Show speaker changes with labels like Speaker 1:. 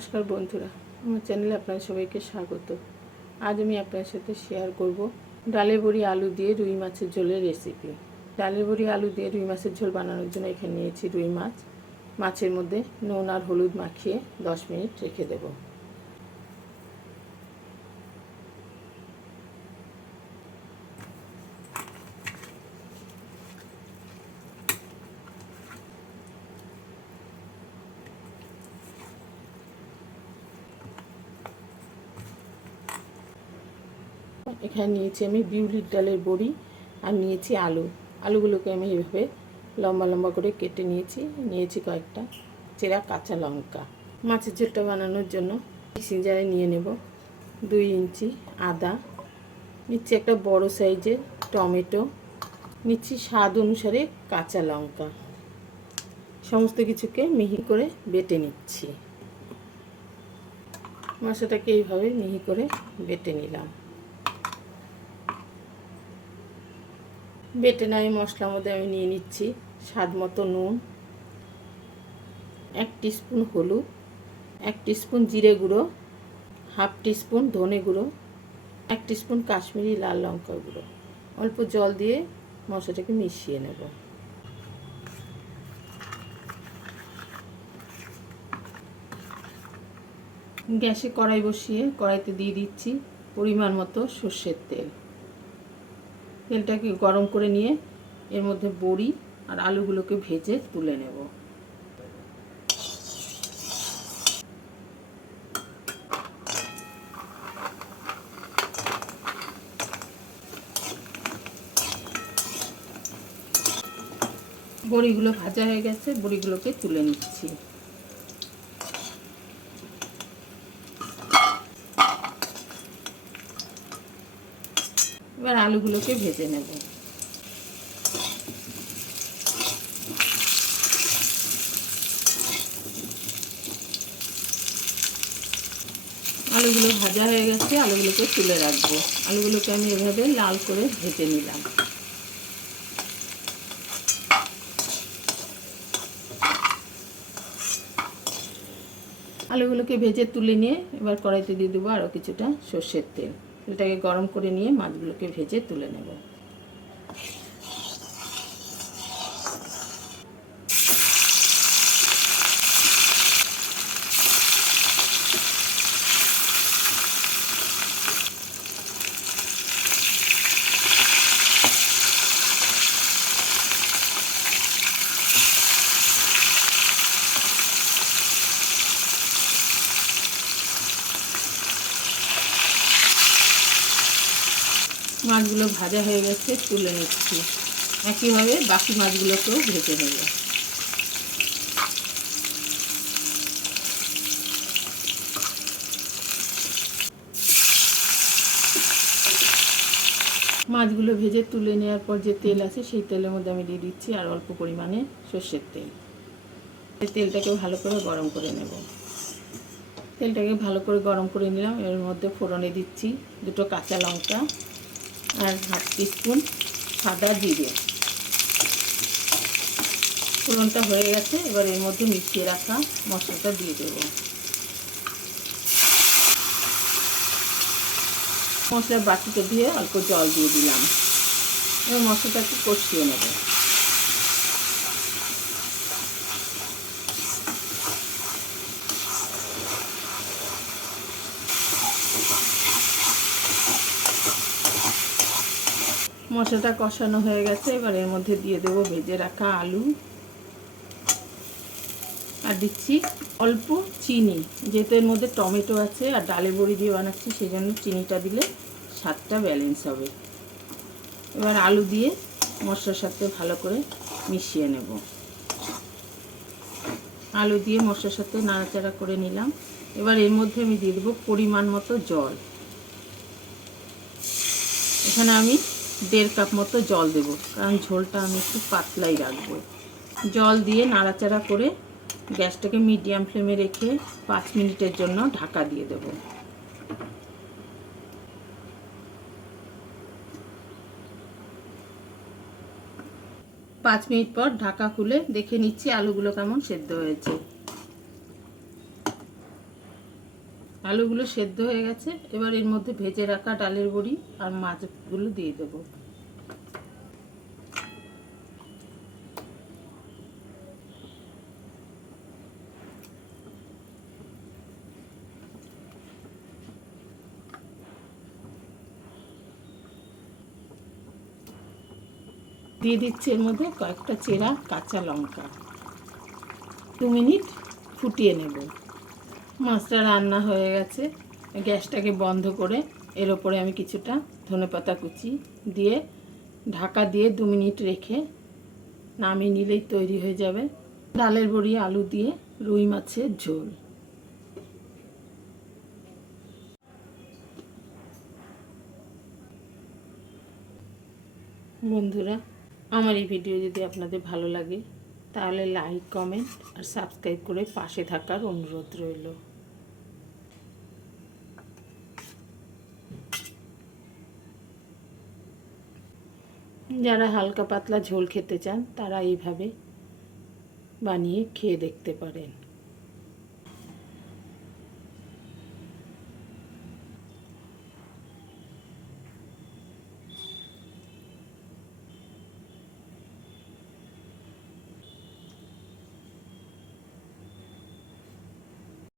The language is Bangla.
Speaker 1: নমস্কার বন্ধুরা, আমার চ্যানেলে আপনাদের সবাইকে স্বাগত। আজ আমি আপনার সাথে শেয়ার করব ডালে বড়ি আলু দিয়ে রুই মাছের ঝোলের রেসিপি ডালে বড়ি আলু দিয়ে রুই মাছের ঝোল বানানোর জন্য এখানে নিয়েছি রুই মাছ। মাছের মধ্যে নুন আর হলুদ মাখিয়ে দশ মিনিট রেখে দেব। এখানে নিয়েছি আমি বিউলির ডালের বড়ি আর নিয়েছি আলু। আলুগুলোকে আমি এভাবে লম্বা লম্বা করে কেটে নিয়েছি। নিয়েছি কয়েকটা চেরা কাঁচা লঙ্কা। মাছের ঝোলটা বানানোর জন্য সিজারে নিয়ে নেব দুই ইঞ্চি আদা। নিচ্ছি একটা বড় সাইজের টমেটো। নিচ্ছি স্বাদ অনুসারে কাঁচা লঙ্কা। সমস্ত কিছুকে মিহি করে বেটে নিচ্ছি। মশলাটাকে এইভাবে মিহি করে বেটে নিলাম। বেটে নাই মশলার মধ্যে আমি নিয়ে নিচ্ছি স্বাদ মতো নুন, এক স্পুন হলুদ, এক স্পুন জিরে গুঁড়ো, হাফ স্পুন ধনে গুঁড়ো, এক স্পুন কাশ্মীরি লাল লঙ্কা গুঁড়ো। অল্প জল দিয়ে মশলাটাকে মিশিয়ে নেব। গ্যাসে কড়াই বসিয়ে কড়াইতে দিয়ে দিচ্ছি পরিমাণ মতো সর্ষের তেল। তেলটাকে গরম করে নিয়ে এর মধ্যে বড়ি আর আলুগুলোকে ভেজে তুলে নেব। বড়িগুলো ভাজা হয়ে গেছে, বড়িগুলোকে তুলে নিচ্ছি। এবার আলুগুলোকে ভেজে নেব। আলুগুলো ভাজা হয়ে গেছে, আলুগুলোকে তুলে রাখব। আলুগুলোকে আমি এভাবে লাল করে ভেজে নিলাম। আলুগুলোকে ভেজে তুলে নিয়ে এবার কড়াইতে দিয়ে দেবো আরও কিছুটা সর্ষের তেল। তেলটাকে গরম করে নিয়ে মাছগুলোকে ভেজে তুলে নেব। মাছগুলো ভাজা হয়ে গেছে, তুলে নিচ্ছি। একইভাবে বাকি মাছগুলোকেও ভেজে নেব। মাছগুলো ভেজে তুলে নেওয়ার পর যে তেল আছে, সেই তেলের মধ্যে আমি দিয়ে দিচ্ছি আর অল্প পরিমাণে সর্ষের তেল। তেলটাকে ভালো করে গরম করে নেব। তেলটাকে ভালো করে গরম করে নিলাম। এর মধ্যে ফোড়নে দিচ্ছি দুটো কাঁচা লঙ্কা। আর হাফ টিস্পুন সাদা জিরে। ফোড়নটা হয়ে গেছে, এবার এর মধ্যে মিশিয়ে রাখা মশলাটা দিয়ে দেব। মশলার বাটিতে দিয়ে অল্প জল দিয়ে দিলাম। এবার মশলাটাকে কষিয়ে নেব। মশলাটা কষানো হয়ে গেছে, এবার এর মধ্যে দিয়ে দেব ভেজে রাখা আলু। আর দিচ্ছি অল্প চিনি, যেহেতু এর মধ্যে টমেটো আছে আর ডালে বড়ি দিয়ে বানাচ্ছি সেই জন্য চিনিটা দিলে স্বাদটা ব্যালেন্স হবে। এবার আলু দিয়ে মশলার সাথে ভালো করে মিশিয়ে নেব। আলু দিয়ে মশলার সাথে নাড়াচাড়া করে নিলাম। এবার এর মধ্যে আমি দিয়ে দেবো পরিমাণ মতো জল। এখানে আমি দেড় কাপ মতো জল দেব। কারণ ঝোলটা আমি একটু পাতলাই রাখব। জল দিয়ে নাড়াচাড়া করে গ্যাসটাকে মিডিয়াম ফ্লেমে রেখে পাঁচ মিনিটের জন্য ঢাকা দিয়ে দেব। পাঁচ মিনিট পর ঢাকা খুলে দেখে নিচ্ছি আলুগুলো কেমন সেদ্ধ হয়েছে। আলুগুলো সেদ্ধ হয়ে গেছে। এবার এর মধ্যে ভেজে রাখা ডালের বড়ি আর মাছগুলো দিয়ে দেবো। দিয়ে দিচ্ছি এর মধ্যে কয়েকটা চেরা কাঁচা লঙ্কা। দু মিনিট ফুটিয়ে নেব। মাছটা রান্না হয়ে গেছে। গ্যাসটাকে বন্ধ করে এর ওপরে আমি কিছুটা ধনেপাতা কুচি দিয়ে ঢাকা দিয়ে দু মিনিট রেখে নামিয়ে নিলেই তৈরি হয়ে যাবে। ডালের বড়ি, আলু দিয়ে রুই মাছের ঝোল। বন্ধুরা, আমার এই ভিডিও যদি আপনাদের ভালো লাগে, তাহলে লাইক, কমেন্ট আর সাবস্ক্রাইব করে পাশে থাকার অনুরোধ রইল। যারা হালকা পাতলা ঝোল খেতে চান তারা এইভাবে বানিয়ে খেয়ে দেখতে পারেন।